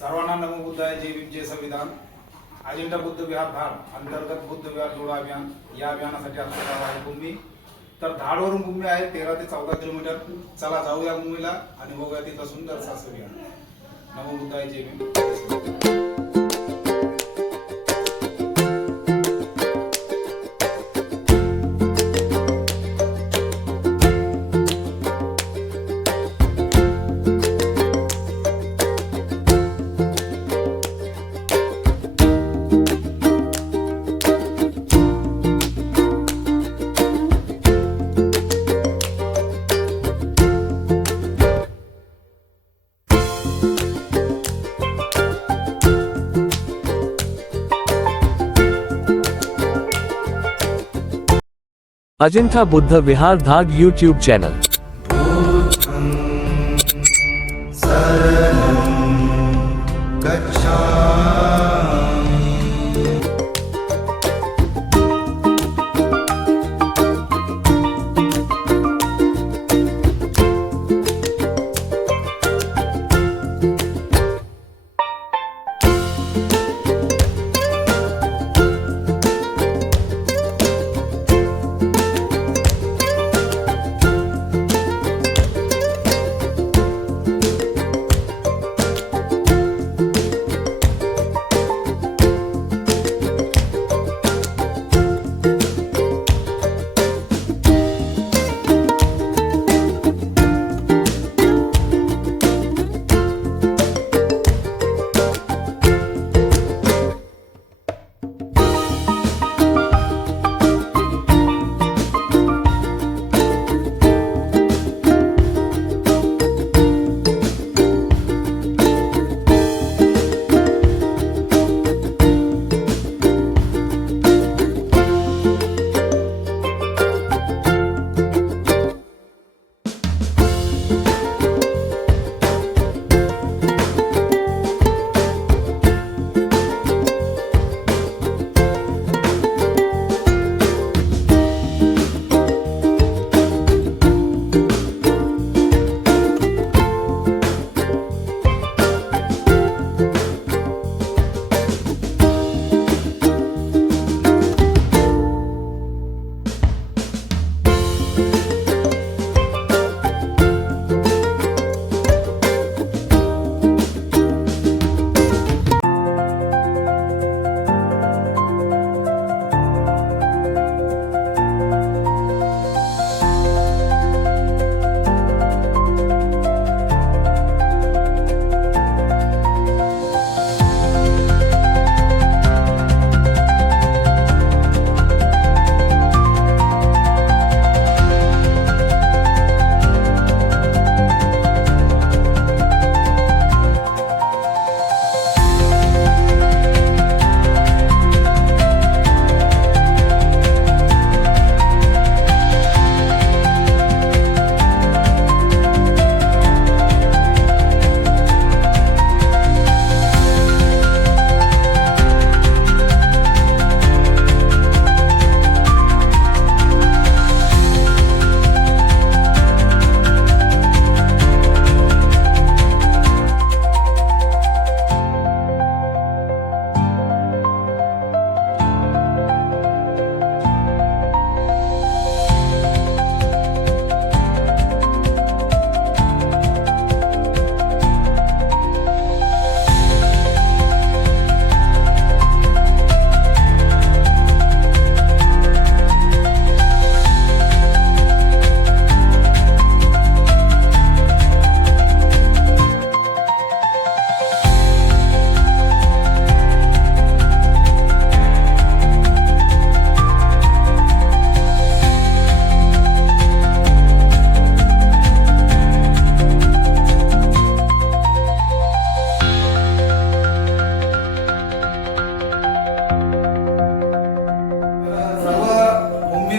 सर्वांना नमो बुद्धाय जय भीम जय संविधान। अजिंठा बुद्ध विहार धाड अंतर्गत बुद्ध विहार जोडा अभियान या अभियानासाठी आमचं गाव आहे भूमी। तर धाडवरून भूमी आहे 13 ते 14 किलोमीटर। चला जाऊया भूमीला आणि बघूया तिथं सुंदर सासुरी आहे। नमो बुद्धाय जय भीम। अजिंठा बुद्ध विहार धाड यूट्यूब चैनल।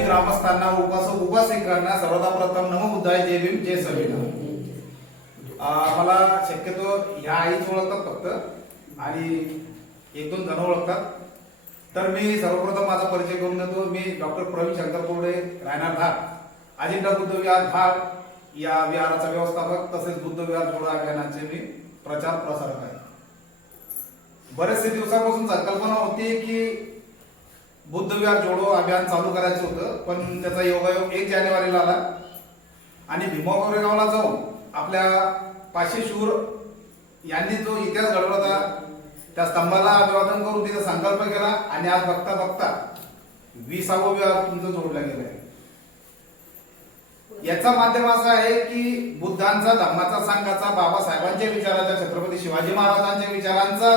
ग्रामस्थांना उपासिकांना सर्वप्रथम नमो बुद्धाय जय भीम जय संविधान। मला शक्यतो ह्या आईच ओळखतात फक्त आणि एक दोन जण ओळखतात। तर मी सर्वप्रथम माझा परिचय करून देतो। मी डॉक्टर प्रवीण शंकर कोरडे, राहणार धाड, अजिंठा बुद्ध विहार धाड या विहाराचा व्यवस्थापक तसेच बुद्ध विहार जोडा अभियानाचे मी प्रचार प्रसारक आहे। बरेचसे दिवसापासून संकल्पना होती की बुद्ध विहार जोडो अभियान चालू करायचं होतं, पण त्याचा योगायोग 1 जानेवारीला आला आणि भीमा कोरेगावला जाऊन आपल्या पाचशे शूर यांनी जो इतिहास घडवला होता त्या स्तंभाला अभिवादन करून तिचा संकल्प केला आणि आज बघता बघता 20वावं विहार तुमचं जोडलं गेलंय. याचा माध्यम असा आहे की बुद्धांचा, धम्माचा, संघाचा, बाबासाहेबांच्या विचाराचा, छत्रपती शिवाजी महाराजांच्या विचारांचा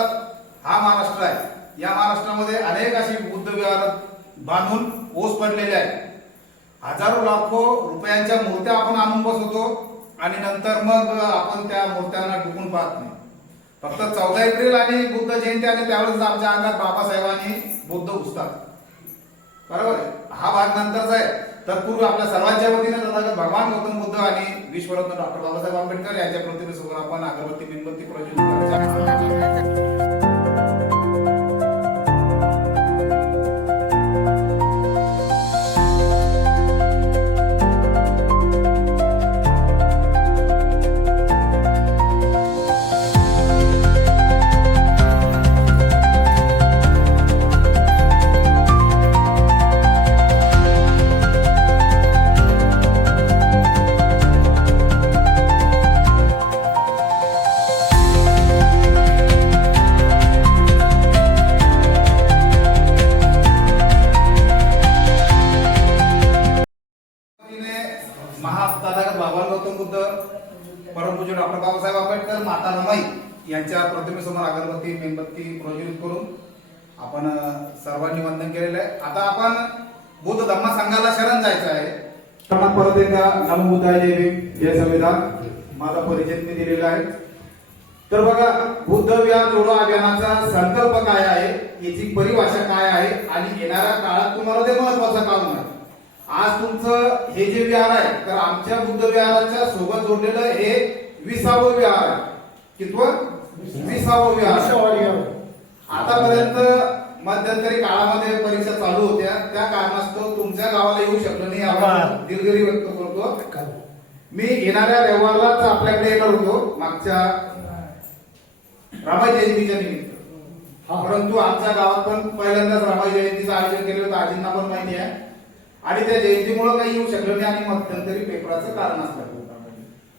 हा महाराष्ट्र आहे. या महाराष्ट्रामध्ये अनेक अशी बुद्ध विहार बांधून ओस पडलेले आहेत. हजारो लाखो रुपयांच्या मूर्त्या आपण आणून बसवतो आणि नंतर मग आपण त्या मूर्त्यांना डुकून पाहत नाही. फक्त 14 एप्रिल आणि बुद्ध जयंती आणि त्यावेळेस आमच्या अंगात बाबासाहेबांनी बुद्ध घुसतात. बरोबर आहे. हा भाग नंतरचा आहे. तत्पूर्वी आपल्या सर्वांच्या वतीने तथागत भगवान गौतम बुद्ध आणि विश्वरत्न डॉक्टर बाबासाहेब आंबेडकर यांच्या प्रतिमेसमोर आपण अगरबत्ती मेणबत्ती प्रज्वलित करायची. महातथागत भगवान गौतम बुद्ध, परमपूज्य डॉक्टर बाबासाहेब आंबेडकर, माता रमाई यांच्या प्रतिमेसमोर अगरबत्ती मेणबत्ती प्रज्वलित करून आपण सर्वांनी वंदन केलेलं आहे. आता आपण बुद्ध धम्म संघाला शरण जायचं आहे. परत एकदा नमो बुद्धाय, जय भीम, जय संविधान. माझा परिचय मी दिलेला आहे. तर बघा, बुद्ध विहार जोडो अभियानाचा संकल्प काय आहे, याची परिभाषा काय आहे आणि येणाऱ्या काळात तुम्हाला ते महत्वाचं काम आहे. आज तुमचं हे जे विहार आहे तर आमच्या बुद्ध विहाराच्या सोबत जोडलेलं हे 20वावं विहार आहे. कितवं? 20वावं विहार. आतापर्यंत मध्यंतरी काळामध्ये परीक्षा चालू होत्या, त्या कारणास्तव तुमच्या गावाला येऊ शकलो नाही. आपण दिलगिरी व्यक्त करतो. मी येणाऱ्या रविवारलाच आपल्याकडे येणार होतो मागच्या रामाई जयंतीच्या निमित्त, परंतु आमच्या गावात पण पहिल्यांदाच रामाई जयंतीचं आयोजन केलं होतं, आजींना पण माहिती आहे. आणि त्या जयंतीमुळे काही येऊ शकलो नाही आणि मध्यंतरी पेपराचं कारण असलं.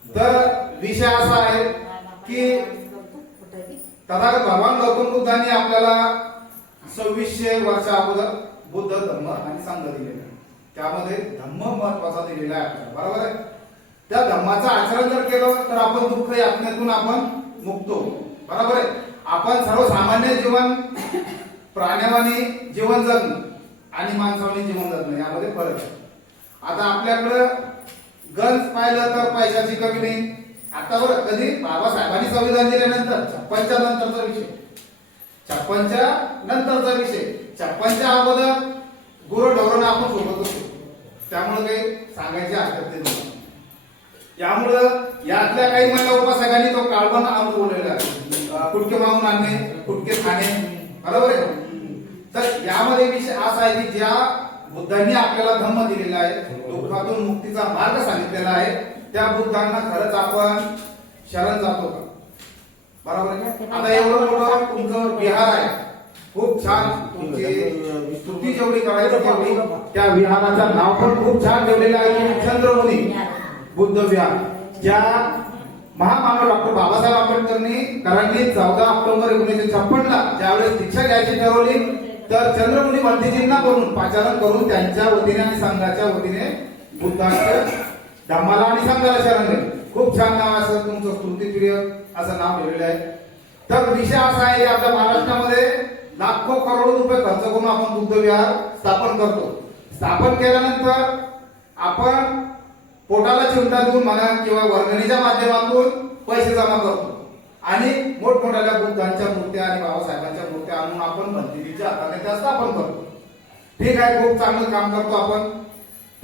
तर विषय असा आहे की तथागत भगवान गौतम बुद्धांनी आपल्याला 2600 वर्षा अगोदर बुद्ध, धम्म आणि संघ दिलेला आहे. त्यामध्ये धम्म महत्वाचा दिलेला आहे आपल्याला. बरोबर आहे. त्या धम्माचं आचरण जर केलं तर आपण दुःख यातनेतून आपण मुक्त होतो. बरोबर आहे. आपण सर्वसामान्य जीवन, प्राण्यावानी जीवन जगणं आणि माणसावानी जीवन जगणं यामध्ये फरक आहे. आता आपल्याकडं गंज पाहिलं तर पैशाची कमी नाही. आता बरं, कधी बाबासाहेबांनी संविधान दिल्यानंतर 56च्या नंतरचा विषय, 56च्या नंतरचा विषय, 56च्या अगोदर गुरढोरणं आपण सोबत होतो. त्यामुळे काही सांगायची हरकत नाही. यामुळं यातल्या काही महिला उपासकांनी तो काळबन अनुभवलेला आहे. कुटके मागून आणणे, कुटके खाणे. बरोबर आहे. तर यामध्ये विषय असा आहे की ज्या बुद्धांनी आपल्याला धम्म दिलेला आहे, दुःखातून मुक्तीचा मार्ग सांगितलेला आहे, त्या बुद्धांना खरंच आपण शरण जातो का? बरोबर आहे. आता एवढं मोठं तुमचं विहार आहे, खूप छान. तुमची स्तुती जेवढी करायची तेवढी. त्या विहाराचं नाव पण खूप छान ठेवलेलं आहे की चंद्रमुनी बुद्ध विहार. ज्या महामानव डॉक्टर बाबासाहेब आंबेडकरांनी करांनी 14 ऑक्टोबर 1956ला ज्यावेळेस दीक्षा घ्यायची ठरवली तर चंद्रमुनी पंडितजींना करून पाचारण करून त्यांच्या वतीने आणि संघाच्या वतीने बुद्धांचं धम्माला आणि संघाला शरण गेले. खूप छान नाव असं तुमचं स्तुतिप्रिय असं नाव ठेवलेलं आहे. तर विषय असा आहे की आपल्या महाराष्ट्रामध्ये लाखो करोडो रुपये खर्च करून आपण बुद्ध विहार स्थापन करतो. स्थापन केल्यानंतर आपण पोटाला चिमटा देऊन म्हणा किंवा वर्गणीच्या माध्यमातून पैसे जमा करतो आणि मोठमोठ्या बुद्धांच्या मूर्त्या आणि बाबासाहेबांच्या मूर्त्या आणून आपण मंदिराच्या हाताने त्या स्थापन करतो. ठीक आहे, खूप चांगलं काम करतो आपण.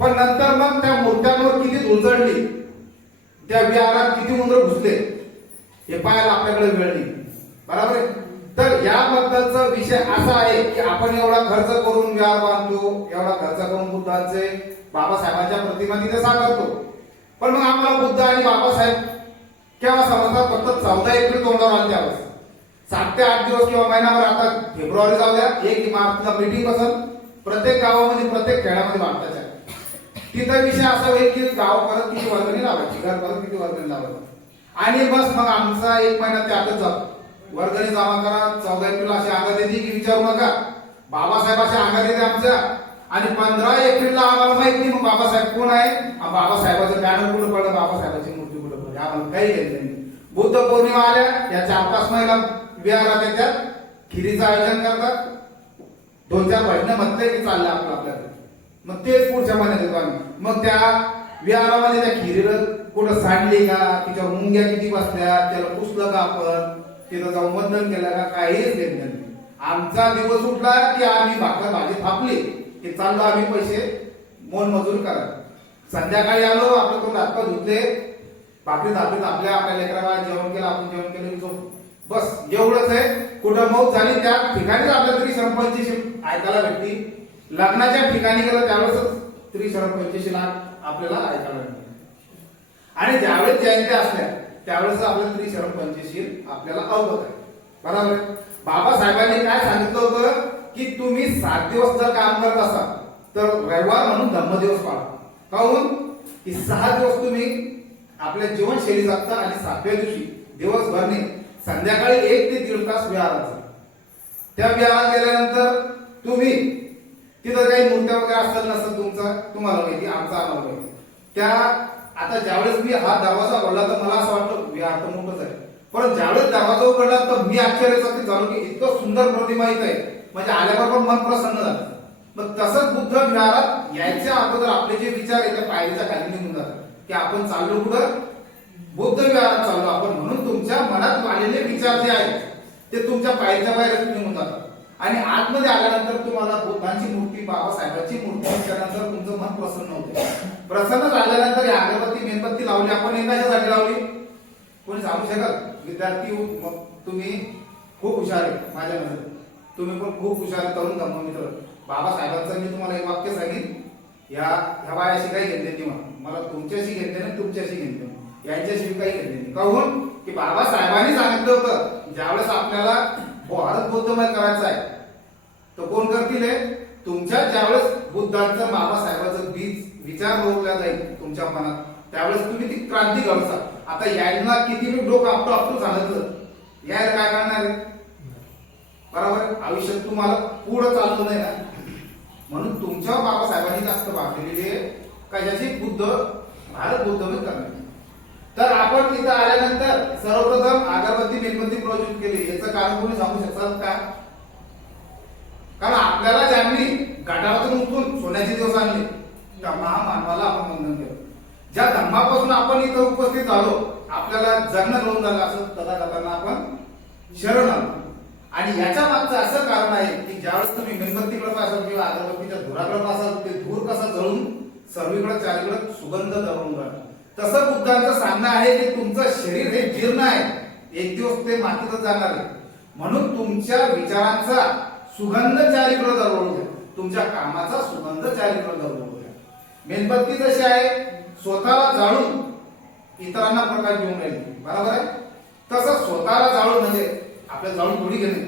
पण नंतर मग त्या मूर्त्यांवर किती धूळ चढली, त्या विहारात किती उंदर घुसले हे पाहायला आपल्याकडे वेळ नाही. बरोबर आहे. तर याबद्दलचा विषय असा आहे की आपण एवढा खर्च करून विहार बांधतो, एवढा खर्च करून बुद्धांचे, बाबासाहेबांच्या प्रतिमा तिथे साकारतो. पण मग आम्हाला बुद्ध आणि बाबासाहेब केव्हा समजतात? फक्त 14 एप्रिल तोंडावर आले त्यावेळेस. 7 ते 8 दिवस किंवा महिनाभर, आता फेब्रुवारी जाऊ द्या, 1 मार्चला मीटिंग बसल प्रत्येक गावामध्ये, प्रत्येक खेड्यामध्ये भारताच्या. तिथं विषय असा होईल की गाव परत किती वर्गणी लावायची, घर परत किती वर्गणी लावायची, आणि बस मग आमचा 1 महिना त्यातच जातो. वर्गणी जमा करा, 14 एप्रिल अशी अंगात येते की विचारू नका, बाबासाहेबांच्या अंगात येते आमच्या. आणि 15 एप्रिलला आम्हाला माहित नाही मग बाबासाहेब कोण आहे, बाबासाहेबाचं बॅनर कुठं पडलं, बाबासाहेबांची मूर्ती कुठं पडली, आम्हाला काही घेत नाही. बुद्ध पौर्णिमा आल्या, या 4-5 महिला विहारात येतात, खिरीचं आयोजन करतात, 2-4 भजनं म्हणते की चाललं आपल्याकडे. मग तेच पुढच्या महिन्यात येतो आम्ही. मग त्या विहारामध्ये त्या खिरीला कुठं सांडली का, तिच्यावर मुंग्या किती बसल्या, त्याला पुसलं का आपण, तिथं जाऊन वंदन केलं का, काहीच घेत नाही. आमचा दिवस उठला की आम्ही भाकर भाजी थापली की चाललो आम्ही पैसे मोलमजूर करा. संध्याकाळी आलो, आपलं तोंड हातपाय धुतले, भाकरी थापली, आपल्या लेकराला जेवण केलं, आपण जेवण केलं की बस एवढंच आहे. कुठं मौत झाली त्या ठिकाणीच आपल्या तरी सरपंचची ऐकायला भेटती. लग्नाच्या ठिकाणी गेलं त्यावेळेस तरी सरपंचची लाट आपल्याला ऐकायला भेटते. आणि ज्यावेळेस जयंती असल्या त्यावेळेस आपल्या तरी सरपंचशी आपल्याला अवगत आहे. बरोबर आहे. बाबासाहेबांनी काय सांगितलं होतं की तुम्ही 7 दिवस जर काम करत असाल तर रविवार म्हणून धम्मदिवस पाळा. काहून की 6 दिवस तुम्ही आपल्या जीवनशैली जगता आणि 7व्या दिवशी दिवसभरने संध्याकाळी 1 ते 1.5 तास विहाराचा. त्या विहारात गेल्यानंतर तुम्ही तिथं काही मूर्त्या वगैरे असेल नसेल तुमचा तुम्हाला माहिती, आमचा आम्हाला माहिती. त्या आता ज्यावेळेस मी हा दरवाजा उघडला तर मला असं वाटलं विहार तर मोठंच आहे, पण ज्यावेळेस दरवाजा उघडला तर मी आश्चर्यचकित झालो की इतकं सुंदर प्रतिमा इथं आहे, म्हणजे आल्याबरोबर मन प्रसन्न झालं. मग तसंच बुद्ध विहारात यायच्या अगोदर आपले जे विचार आहेत त्या पायरीच्या खाली निघून जातात की आपण चाललो कुठं, बुद्ध विहारात चाललो आपण. म्हणून तुमच्या मनात आलेले विचार जे आहेत ते तुमच्या पायरीच्या बाहेर निघून जातात. आणि आतमध्ये आल्यानंतर तुम्हाला बुद्धांची मूर्ती, बाबासाहेबांची मूर्ती दिसल्यानंतर तुमचं मन प्रसन्न होते. प्रसन्न झाल्यानंतर ही अगरबत्ती मेणबत्ती लावली आपण, कशासाठी लावली कोणी सांगू शकाल? विद्यार्थी मग तुम्ही खूप हुशार आहे माझ्या नजरेत, तुम्ही पण खूप हुशार तरुण धम्ममित्र. बाबासाहेबांचं मी तुम्हाला एक वाक्य सांगेन, ह्या बायाशी काही घेतले नाही, मला तुमच्याशी घेतले नाही, तुमच्याशी घेतले नाही, यांच्याशी काही घेतले नाही. काहून की बाबासाहेबांनी सांगितलं होतं ज्यावेळेस आपल्याला भारत बौद्धमय करायचं आहे तर कोण करतील? तुमच्या ज्यावेळेस बुद्धांचं, बाबासाहेबांचं बीज विचार रोवला जाईल तुमच्या मनात, त्यावेळेस तुम्ही ती क्रांती घडसा. आता यायला किती डोकं आपटू सांगितलं, यायला काय करणार आहे? बरोबर, आयुष्यात तुम्हाला पुढे चालू नाही ना. म्हणून तुमच्या बाबासाहेबांनी जास्त भाग दिलेली आहे कशाची? बुद्ध भारत बौद्धमय करण्याची. तर आपण तिथं आल्यानंतर सर्वप्रथम अगरबत्ती मेणबत्ती प्रज्वलित केली, याचं कारण कोणी सांगू शकतात का? कारण आपल्याला ज्यांनी घाटावरून उठून सोन्याचे दिवस आणले त्या महामानवाला आपण वंदन केलं. ज्या धर्मापासून आपण इथं उपस्थित झालो, आपल्याला जन्म घेऊन झाला असं तथागतांना आपण शरण आलो. आणि याच्या मागचं असं कारण आहे की ज्यावेळेस तुम्ही मेणबत्तीकडे असाल किंवा अगरबत्तीच्या धुराकडे असाल, ते धूर कसं जळून सर्वीकडे चारीकडे सुगंध दरवून राहतो. तसं बुद्धांचं सांगणं आहे की तुमचं शरीर हे जीर्ण आहे, एक दिवस ते मातीतच जाणार आहे. म्हणून तुमच्या विचारांचा सुगंध चारीकडे दरवळू द्या, तुमच्या कामाचा सुगंध चारीकडे दरवळू द्या. मेणबत्ती जशी आहे स्वतःला जाळून इतरांना प्रकाश देऊन राहिली, बरोबर आहे, तसं स्वतःला जाळून म्हणजे आपल्या जाळून थोडी घेणे,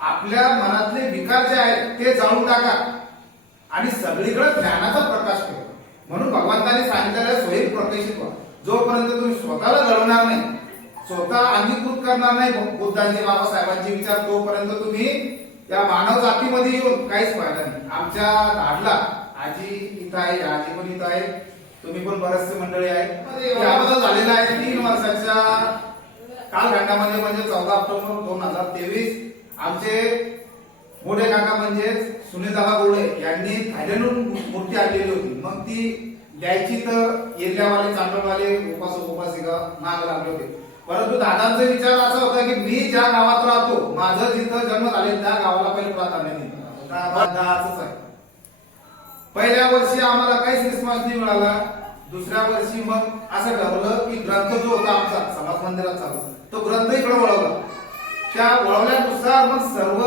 आपल्या मनातले विकार जे आहेत ते जाळून टाका आणि सगळीकडे ज्ञानाचा प्रकाश ठेवा. म्हणून भगवंतांनी सांगितलेलं स्वयं प्रकाशित व्हा. जोपर्यंत तुम्ही स्वतःला जळवणार नाही, स्वतः अंगीकृत करणार नाही बुद्धांचे, बाबासाहेबांचे विचार, तोपर्यंत तुम्ही या मानव जातीमध्ये येऊन काहीच फायदा नाही. आमच्या धाडला आजी इथं आहे, आजी पण इथं आहे, तुम्ही पण बरेचसे मंडळी आहे. याबद्दल झालेला आहे 3 वर्षाच्या कालखंडामध्ये म्हणजे 14 ऑक्टोबर 2023 आमचे मोठे काका म्हणजे सुनीलदादा गोळे यांनी थायलंडहून मूर्ती आणलेली होती. मग ती द्यायची तर एरियावाले, चांदोडवाले, उपासिका माग लागले होते. परंतु दादांचा विचार असा होता की मी ज्या गावात राहतो, माझं जिथं जन्म झाले त्या गावाला पहिले प्राधान्य दिलं. असंच आहे. पहिल्या वर्षी आम्हाला काहीच रिस्पॉन्स नाही मिळाला. दुसऱ्या वर्षी मग असं ठरवलं की ग्रंथ जो होता आमचा समाज मंदिरात चालू, तो ग्रंथ इकडे वळवला. त्या वळवल्यानुसार मग सर्व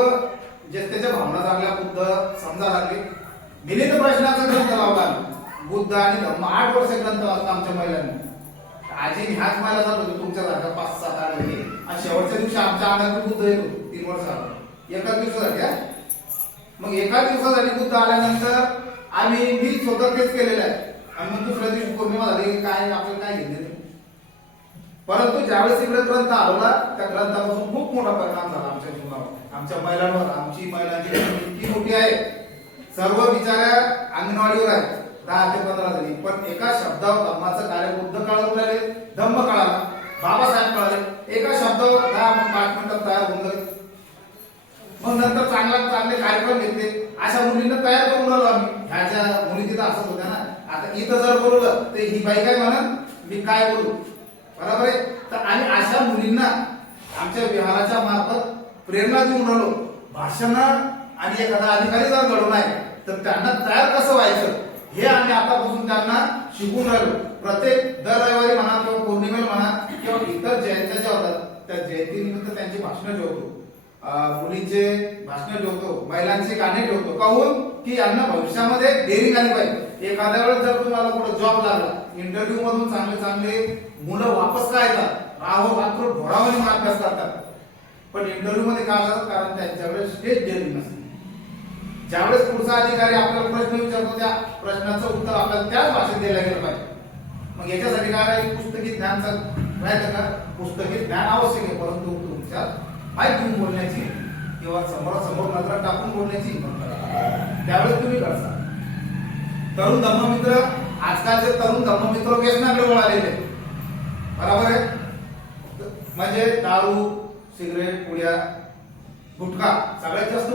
जे त्याच्या भावना चांगल्या बुद्ध समजा लागले. विनित प्रश्नाचा ग्रंथ लावला, बुद्ध आणि धम्म 8 वर्ष ग्रंथ वाचला आमच्या महिलांनी. आजी ह्याच महिला जात होती तुमच्या जागा 5-7 आठ आणि शेवटच्या दिवशी आमच्या अंगात बुद्ध येतो 3 वर्षाला एकाच दिवसासाठी हा? मग एकाच दिवसासाठी बुद्ध आल्यानंतर मी स्वतः तेच केलेलं आहे आणि मग दुसऱ्या दिवशी पौर्णिमा झाली काय आपल्याला काय घेतलं. परंतु ज्यावेळेस इकडे ग्रंथ आला त्या ग्रंथापासून खूप मोठा परिणाम झाला आमच्या जीवनावर, आमच्या महिलांवर. आमची महिलांची इतकी मोठी आहे, सर्व बिचाऱ्या अंगणवाडीवर आहेत 10 ते 15 जणी, पण एका शब्दावर धम्माचं कार्य बुद्ध काळावर राहिले, धम्म कळाला, बाबासाहेब कळाले, एका शब्दावर 10-5 मिनिटात तयार होऊन गेले. मग नंतर चांगले कार्यक्रम घेतले, अशा मुलींना तयार करून आलो आम्ही. ह्याच्या मुली तिथं असत होत्या ना, आता इथं जर बोलवलं तर ही बाई काय म्हणत मी काय बोलू, बरोबर आहे. तर आणि अशा मुलींना आमच्या विहाराच्या मार्फत प्रेरणा देऊन राहिलो. भाषण आणि एखादा अधिकारी जर घडून आहे तर त्यांना तयार कसं व्हायचं हे आम्ही आतापासून त्यांना शिकून राहिलो. प्रत्येक दर रविवारी म्हणा किंवा पौर्णिमेला म्हणा किंवा इतर जयंत्या ज्या होतात त्या जयंतीनिमित्त त्यांची भाषणं ठेवतो, मुलींचे भाषणं ठेवतो, महिलांचे गाणे ठेवतो. काहून की यांना भविष्यामध्ये डेअरिंग आली पाहिजे. एखाद्या वेळेस जर तुम्हाला कुठं जॉब लागला, इंटरव्ह्यू मधून चांगले मुलं वापस काय येतात, राहो रात्र ढोरावानी अभ्यास करतात, पण इंटरव्ह्यू मध्ये काय जातात कारण त्यांच्याकडे स्टेज डेअरिंग नसते. ज्यावेळेस पुढचा अधिकारी आपल्याला प्रश्न विचारतो त्या प्रश्नाचं उत्तर आपल्याला त्याच भाषेत द्यायला गेलं पाहिजे. मग याच्यासाठी काय पुस्तकी ज्ञानचं राहायचं का, पुस्तकी ज्ञान आवश्यक आहे, परंतु तुमच्या माहिती घेऊन बोलण्याची किंवा समोर नजर टाकून बोलण्याची त्यावेळेस तुम्ही करता. तरुण धम्ममित्र, आजकालचे तरुण धम्ममित्र व्यसनाकडे वळालेले, बरोबर आहे. म्हणजे दारू, सिगरेट, पुड्या, गुटखा, सगळ्यात जास्त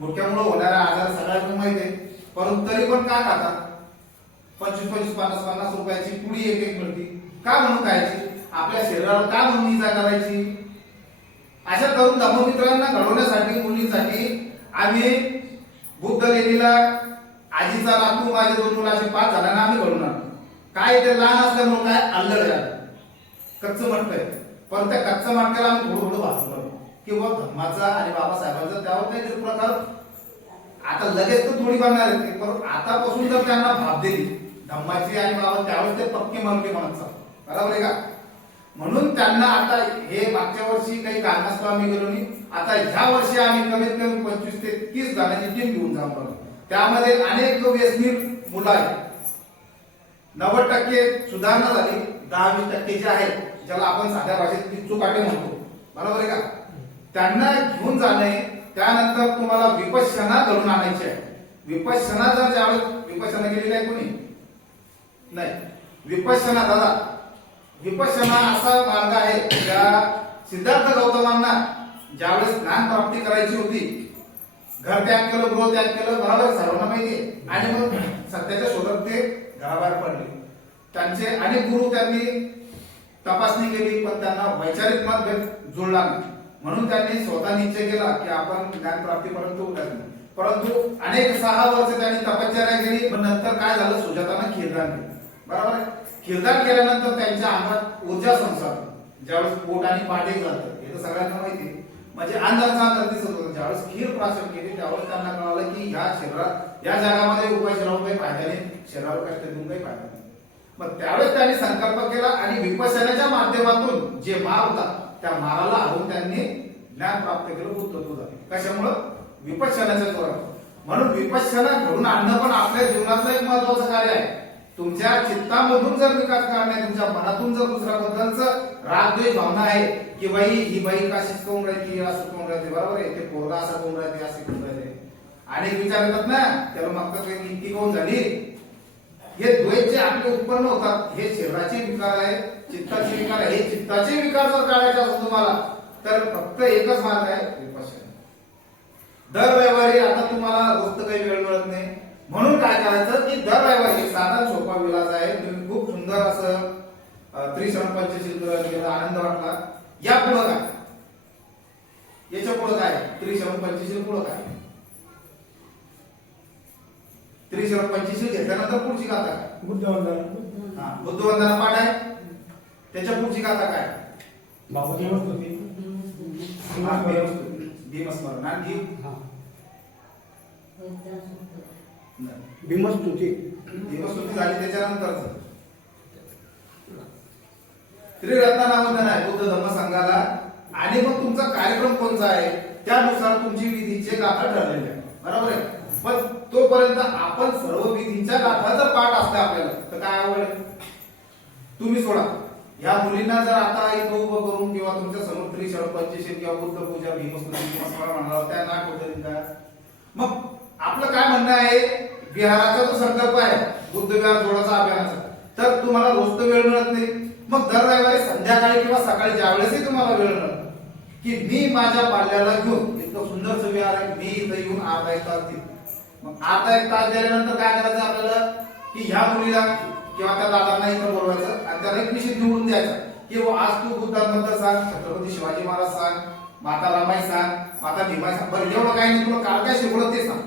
गुटख्यामुळे होणारा आजार सगळ्यांना माहिती आहे. परंतु तरी पण काय खातात, 25-25, 50-50 रुपयाची पुडी एक मिळते. का म्हणून खायची, आपल्या शरीराला का म्हणून इजा करायची. अशा तरुण धम्ममित्रांना घडवण्यासाठी, मुलींसाठी आम्ही बुद्ध लेणीला आजीचा नातू, माझे 2 मुलाचे 5 जणांना आम्ही घडवून आणलो. काय ते लहान असल्यामुळे काय अल्लड झालं, कच्चं मटक आहे, पण त्या कच्च्या मटक्याला आम्ही थोडं भासलो किंवा धम्माचा आणि बाबासाहेबांचा त्यावर काहीतरी प्रकार आता लगेच तर थोडी बनणार आहे, पण आतापासून जर त्यांना भाव दिली धम्माची आणि बाबा त्यावेळेस ते पक्के मनके म्हणत चालतो, बरोबर आहे का. म्हणून त्यांना आता हे मागच्या वर्षी काही कारणास्तव आम्ही गेलो नाही, आता ह्या वर्षी आम्ही कमीत कमी 25 ते 30 जणांची टीम घेऊन जाणार. त्यामध्ये अनेक व्यसनी मुलं आहेत, 90% सुधारणा झाली, 10-20% जे आहेत ज्याला आपण साध्या भाषेत पिच्चू काटे म्हणतो, बरोबर आहे का, त्यांना घेऊन जाणे. त्यानंतर तुम्हाला विपश्यना घडून आणायची आहे. विपश्यना जर ज्यावेळेस विपश्यना केलेली आहे कोणी नाही, विपश्यना दादा, विपश्यना असा मार्ग आहे ज्या सिद्धार्थ गौतमांना ज्यावेळेस ज्ञान प्राप्ती करायची होती, घर त्याग केलं, गृह त्याग केलं, बरोबर सर्वांना माहिती आहे. आणि मग सत्याच्या शोधात ते घराबाहेर पडले. त्यांचे अनेक गुरु त्यांनी तपासणी केली, पण त्यांना वैचारिक मतभेद जुळला नाही. म्हणून त्यांनी स्वतः निश्चय केला की आपण ज्ञान प्राप्तीपर्यंत उतरलो. परंतु अनेक 6 वर्ष त्यांनी तपश्चर्या केली, पण नंतर काय झालं, सुजातानं खीरदान केलं, बरोबर आहे. खीरदान केल्यानंतर त्यांच्या अंगात ऊर्जा संसार, ज्यावेळेस पोट आणि पाठ एक झालं, हे तर सगळ्यांना माहिती आहे. म्हणजे अंधारचा अंधार दिसत होता. ज्यावेळेस खीर प्राशन केली त्यावेळेस त्यांना कळालं की ह्या शरीरात, या जगामध्ये उपाय राहून काही फायदा नाही, शरीरावर कष्ट देऊन काही फायदा नाही. मग त्यावेळेस त्यांनी संकल्प केला आणि विपश्यनाच्या माध्यमातून जे मार होता त्या माराला हरवून त्यांनी ज्ञान प्राप्त केलं, बुद्धत्व झाले. कशामुळं, विपश्यनाच्या जोरात. म्हणून विपश्यना घडून आणणं पण आपल्या जीवनातलं एक महत्वाचं कार्य आहे. तुमच्या चित्तामधून जर विकास करणे, तुमच्या मनातून जर दुसऱ्याबद्दलचं रागद्वेष भावना आहे की बाई ही बाई काशीच कोण राहते, असं कोण राहते, बरोबर आहे, ते पोरगा असं कोण राहते, असे कोण राहते, अनेक विचार येतात ना, त्याला मागतात इतकी कोण झाली. हे द्वैत जे आपले उत्पन्न होतात हे शरीराचे विकार आहे, चित्ताचे विकार आहे. हे चित्ताचे विकार जर काढायचे असतात तुम्हाला तर फक्त एकच मार्ग आहे, विपश्यना. दर रविवारी, आता तुम्हाला रोज काही वेळ मिळत नाही, म्हणून काय करायचं की दर रविवारी साधा सोपा विलास आहे. तुम्ही खूप सुंदर असं त्रिशरण पंचशील केलं, आनंद वाटला. या पुढं काय, याच्या पुढं काय, त्रिशरण पंचशील पुढं काय, त्रिशरण पंचशील घेतल्यानंतर पुढची गाथा काय, बुद्धवंदना. बुद्धवंदना पाठ आहे, त्याच्या पुढची गाथा काय, भीमस्मरण. आणखी भीमस्तुती झाली त्याच्यानंतर त्रिरत्नावंदन आहे बुद्ध धम्म संघाला, आणि मग तुमचा कार्यक्रम कोणता आहे त्यानुसार तुमची विधीचे गाथा ठरलेले आहे, बरोबर आहे. पण तोपर्यंत आपण सर्व विधींच्या गाथा जर पाठ असल्या आपल्याला तर काय आवड आहे? तुम्ही सोडा, या मुलींना जर आता इथं उभं करून किंवा तुमच्या समोर त्रिशरण पंचशील किंवा बुद्ध पूजा भीमस्तुती किंवा सोळा म्हणणार त्या नाट होते का? मग आपलं काय म्हणणं आहे, विहाराचा जो संकल्प आहे बुद्ध विहार जोडाचा अभियानाचा, तर तुम्हाला रोज तर वेळ मिळत नाही. मग दर रविवारी संध्याकाळी किंवा सकाळी ज्यावेळेसही तुम्हाला वेळ मिळत की मी माझ्या पाल्याला घेऊन इतकं सुंदरचं विहार आहे, मी इथं येऊन अर्धा एक तास देईन. मग अर्धा एक तास दिल्यानंतर काय करायचं आपल्याला की ह्या मुलीला किंवा त्या दादांना इथं बोलवायचं आणि त्याला एक विषय निवडून द्यायचा की आज तू बुद्धांबद्दल सांग, छत्रपती शिवाजी महाराज सांग, माता रमाई सांग, माता भीमाई सांग. बरं एवढं काय नाही, तुला काल काय शिकवलं ते सांग.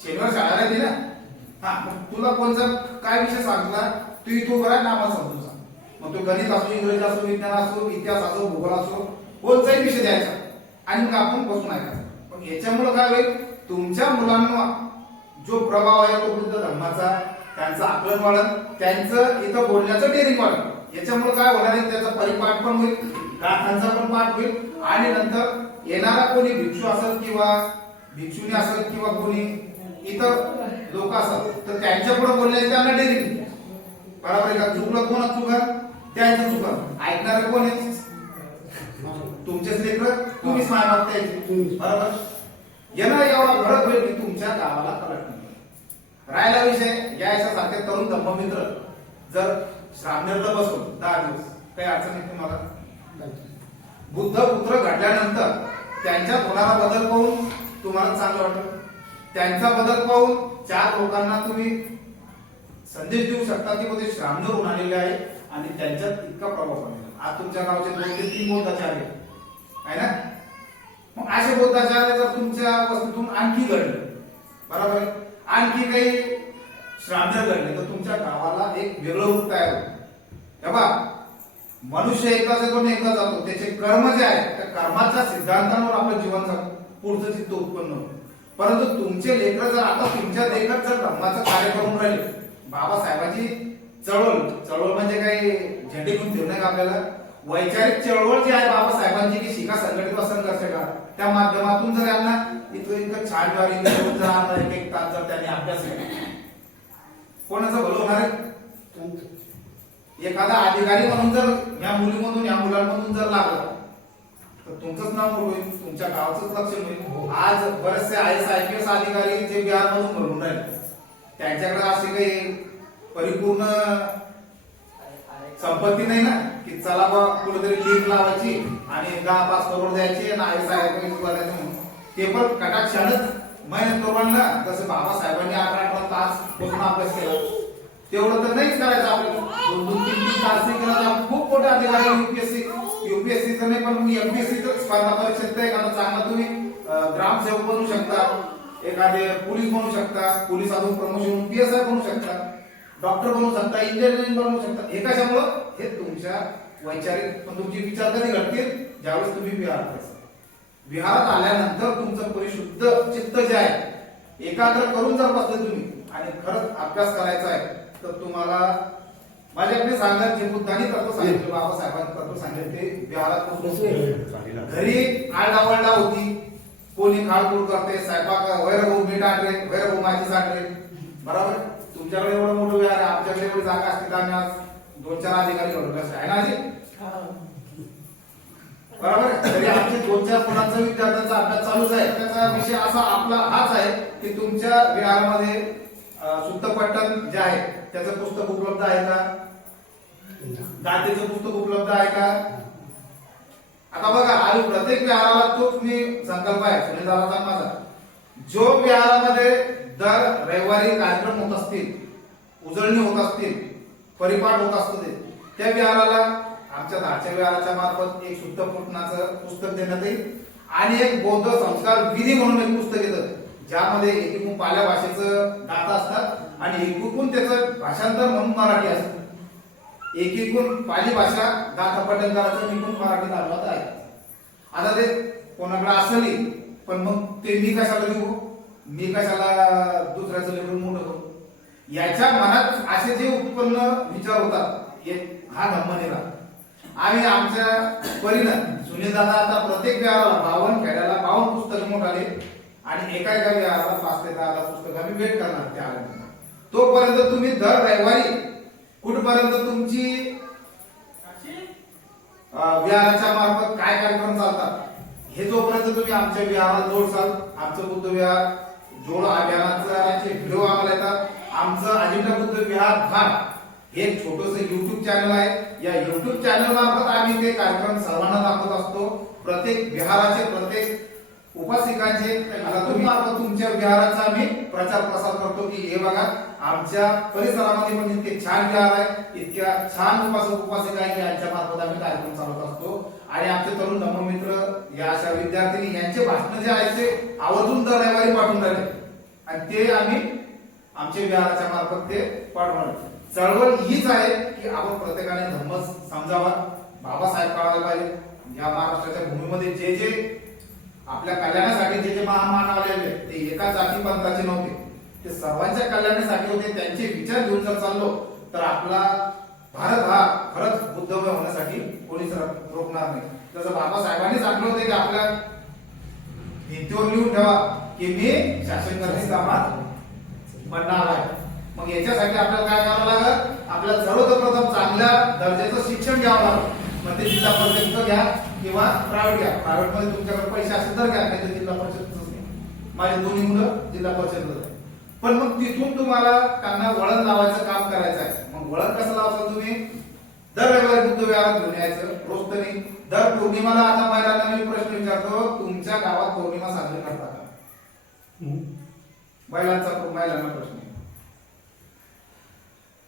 शनिवार शाळा राहते ना, हा मग तुला कोणता काय विषय सांगला तू इथं उभं राह, नामाला समजून सांग. मग तो गणित असो, इंग्रजी असो, विज्ञान असो, इतिहास असो, भूगोल असो, कोणताही विषय द्यायचा आणि मग आपण बसून ऐकायचं. पण याच्यामुळे काय होईल, तुमच्या मुलांना जो प्रभाव आहे तो बुद्ध धर्माचा, त्यांचं आकलन वाढेल, त्यांचं इथं बोलण्याचं डेअरिंग वाढेल. याच्यामुळे काय होणार आहे, त्याचा परिपाठ पण होईल, गाथांचा पण पाठ होईल, आणि नंतर येणारा कोणी भिक्षू असेल किंवा भिक्षुनी असेल किंवा कोणी इतर लोक असतात तर त्यांच्या पुढे बोलण्याची त्यांना डेअरिंग. बरोबर आहे का? चुकलं कोणाच चुकलं, त्यांचं चुकलं. ऐकणारे कोण आहे? तुमचेच लेकर, तुम्हीच माय बाप त्याची, बरोबर. येणार एवढा फरक होईल की तुमच्या गावाला कलट नाही. राहिला विषय याच्यासारखे तरुण धम्ममित्र जर श्रावणेरला बसून 10 दिवस काही अडचण नाही तुम्हाला. बुद्ध पुत्र घडल्यानंतर त्यांच्यात होणारा बदल पाहून तुम्हाला चांगलं वाटतं, त्यांचा बदल पाहून 4 लोकांना तुम्ही संदेश देऊ शकता की ते श्रावणेर होऊन आलेले आहे आणि त्यांच्यात इतका प्रभाव पडलेला. आज तुमच्या गावचे 2 ते 3 बोधाचार्य आहे ना, मग असे बोधाचार्य जर तुमच्या वस्तीतून आणखी घडले, बरोबर आहे, आणखी काही श्रावणेर घडले तर तुमच्या गावाला एक वेगळं रूप तयार होतं. हे बघा, मनुष्य एकदाच येतो आणि एकदा जातो, त्याचे कर्म जे आहे त्या कर्माच्या सिद्धांतांवर आपलं जीवन पुढचं चित्त उत्पन्न होतं. परंतु तुमचे लेकर जर आता तुमच्या लेकर जर धर्माचं कार्य करून राहिले, बाबासाहेबांची चळवळ म्हणजे काही झेंडे घेऊन फिरणे का आपल्याला, वैचारिक चळवळ जी आहे बाबासाहेबांची की शिका संघटित व संघर्ष करा, त्या माध्यमातून जर यांना इतकं छान जर एक तास जर त्यांनी अभ्यास केला, कोणाचं भलं होणार आहे? एखादा अधिकारी म्हणून जर या मुलीमधून या मुलांमधून जर लागला तर तुमचंच नाव मोठं होईल, तुमच्या गावाचंच लक्ष होईल. आज बरेचसे IAS अधिकारी जे बिहारमधून घडून राहिले, त्यांच्याकडे असे काही परिपूर्ण संपत्ती नाही ना की चला बा कुठेतरी लीग लावायची आणि 10-5 करोड द्यायचे आणि IAS करायचे म्हणून. ते पण कटाक्षानच मेहनत करून ना, जसं बाबासाहेबांनी 18 तास बसून अभ्यास केला तेवढं तर नाहीच करायचं आपल्याला. 2-3 तास केला. खूप मोठे अधिकारी युपीएससी नाही पण MPSC स्पर्धा परीक्षेत एखादा चांगला तुम्ही ग्रामसेवक बनू शकता, एखादे पोलीस बनू शकता, पोलीस अजून प्रमोशन PSI बनू शकता, डॉक्टर बनू शकता, इंजिनिअरिंग बनू शकता. हे कशामुळं? हे तुमच्या वैचारिक पण तुमची विचार कधी घडतील ज्यावेळेस तुम्ही विहारात आल्यानंतर तुमचं परिशुद्ध चित्त जे आहे एकाग्र करून जर बसले तुम्ही आणि खरंच अभ्यास करायचा आहे तर तुम्हाला माझ्याकडे सांगत जे बुद्धांनी तत्व सांगितलं, बाबासाहेबांनी तत्व सांगितले ते विहारात घरी आळडावळडा होती, कोणी खाळखूळ करते, स्वयंपाक वैरभाऊ मीठ आणले, वैरभाऊ माझी सांगले, बरोबर. तुमच्याकडे एवढं मोठं विहार आहे, आमच्याकडे एवढी जागा असते आम्ही आज 2-4 अधिकारी घडवले आहे ना जी, बरोबर. तरी आमचे 2-4 मुलांचा विद्यार्थ्यांचा अभ्यास चालूच आहे. त्याचा विषय असा आपला हाच आहे की तुमच्या विहारामध्ये सुत्तपट्टन जे आहे त्याचं पुस्तक उपलब्ध आहे का, गाथेचं पुस्तक उपलब्ध आहे का. आता बघा, आणि प्रत्येक विहाराला तो तुम्ही संकल्प आहे सुनीलदाराचा माझा, जो विहारामध्ये दर रविवारी कार्यक्रम होत असतील, उजळणी होत असतील, परिपाठ होत असतील, त्या विहाराला आमच्या धाडच्या विहाराच्या मार्फत एक सुत्तपट्टनाचं पुस्तक देण्यात येईल आणि एक बौद्ध संस्कार विधी म्हणून एक पुस्तक येतं ज्यामध्ये एकूण पाल्या भाषेचं गाथा असतात आणि एकूण त्याचं भाषांतर म्हणून मराठी असतं. एकूण पाली भाषा गाथा पठण करायचं एकूण मराठीत अनुवाद आहे. आता ते कोणाकडे असेल पण मग ते मी कशाला लिहू, मी कशाला दुसऱ्याचं लिहून मोठं करू. याच्या मनात असे जे उत्पन्न विचार होतात हा धम्म निघाला. आम्ही आमच्या परीनं सुनील दादा आता प्रत्येक विहाराला 52 खेड्याला 52 पुस्तक मोठाले आणि एका विहाराला 5 ते 10 पुस्तक आम्ही भेट करणार त्या आल्यानंतर. तोपर्यंत तुम्ही दर रविवारी कुठपर्यंत तुमची विहाराच्या मार्फत काय कार्यक्रम चालतात हे जोपर्यंत तुम्ही आमच्या विहाराला जोडसाल. आमचं बुद्ध विहार जोड अभियानाचे व्हिडिओ आम्हाला येतात. आमचं अजिंठा बुद्ध विहार भाग हे एक छोटस युट्यूब चॅनल आहे. या युट्यूब चॅनल मार्फत आम्ही ते कार्यक्रम सर्वांना दाखवत असतो. प्रत्येक विहाराचे प्रत्येक उपासिकांचे आता तुम्ही मार्फत तुमच्या विहाराचा आम्ही प्रचार प्रसार करतो की हे बघा आमच्या परिसरामध्ये पण इतके छान विहार आहे, इतक्या छान उपासिका आहे की यांच्या मार्फत आम्ही कार्यक्रम चालवत असतो. आणि आमचे तरुण धम्ममित्र या अशा विद्यार्थी यांचे भाषण जे आहेत ते आवर्जून दर रविवारी पाठवून राहिले आणि ते आम्ही आमच्या विहाराच्या मार्फत ते पाठवणार. चळवळ हीच आहे की आपण प्रत्येकाने धम्म समजावा, बाबासाहेब कळायला पाहिजे. या महाराष्ट्राच्या भूमीमध्ये जे जे आपल्या कल्याणासाठी जे जे महामान आलेले ते एका जाती पंथाचे नव्हते, ते सर्वांच्या कल्याणासाठी होते. त्यांचे विचार घेऊन जर चाललो तर आपला भारत हा खरंच बुद्धमय होण्यासाठी कोणीच रोखणार नाही. जसं बाबासाहेबांनी सांगितलं होते की आपल्या भिंतीवर लिहून ठेवा की मी शासनकर्ते कामात बनणार आहे. मग याच्यासाठी आपल्याला काय करावं लागेल, आपल्याला सर्वप्रथम चांगल्या दर्जाचं शिक्षण घ्यावं लागेल. मग ते जिल्हा परिषदचं घ्या किंवा प्रायव्हेट घ्या. प्रायव्हेट मध्ये तुमच्याकडे पैसे असेल तर घ्या, नाही तर जिल्हा परिषदच घ्या. माझे दोन्ही मुलं जिल्हा परिषदच आहे. पण मग तिथून तुम्हाला त्यांना वळण लावायचं काम करायचं आहे. मग वळण कसं लावायचं, तुम्ही दर रविवारी बुद्ध विहारात घेऊन यायचं. रोज तरी दर पौर्णिमाला आता महिलांना मी प्रश्न विचारतो, तुमच्या गावात पौर्णिमा साजरी करता का? महिलांना प्रश्न आहे.